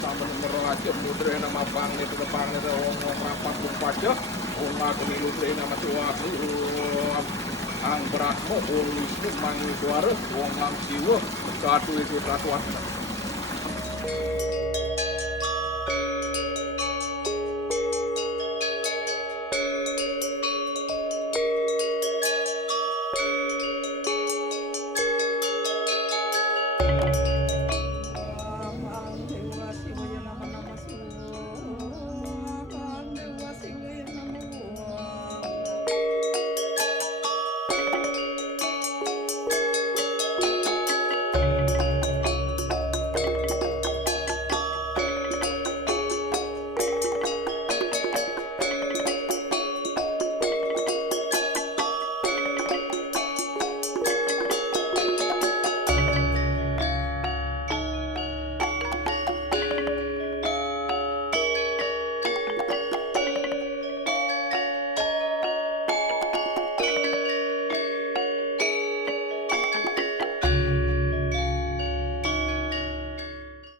sama neraja mudre nama pangne itu pangne wong rapat pajak wong pemilu nama suatu ang Brahmo wong Wisnu mangi suara wong Siwa satu itu ratuan.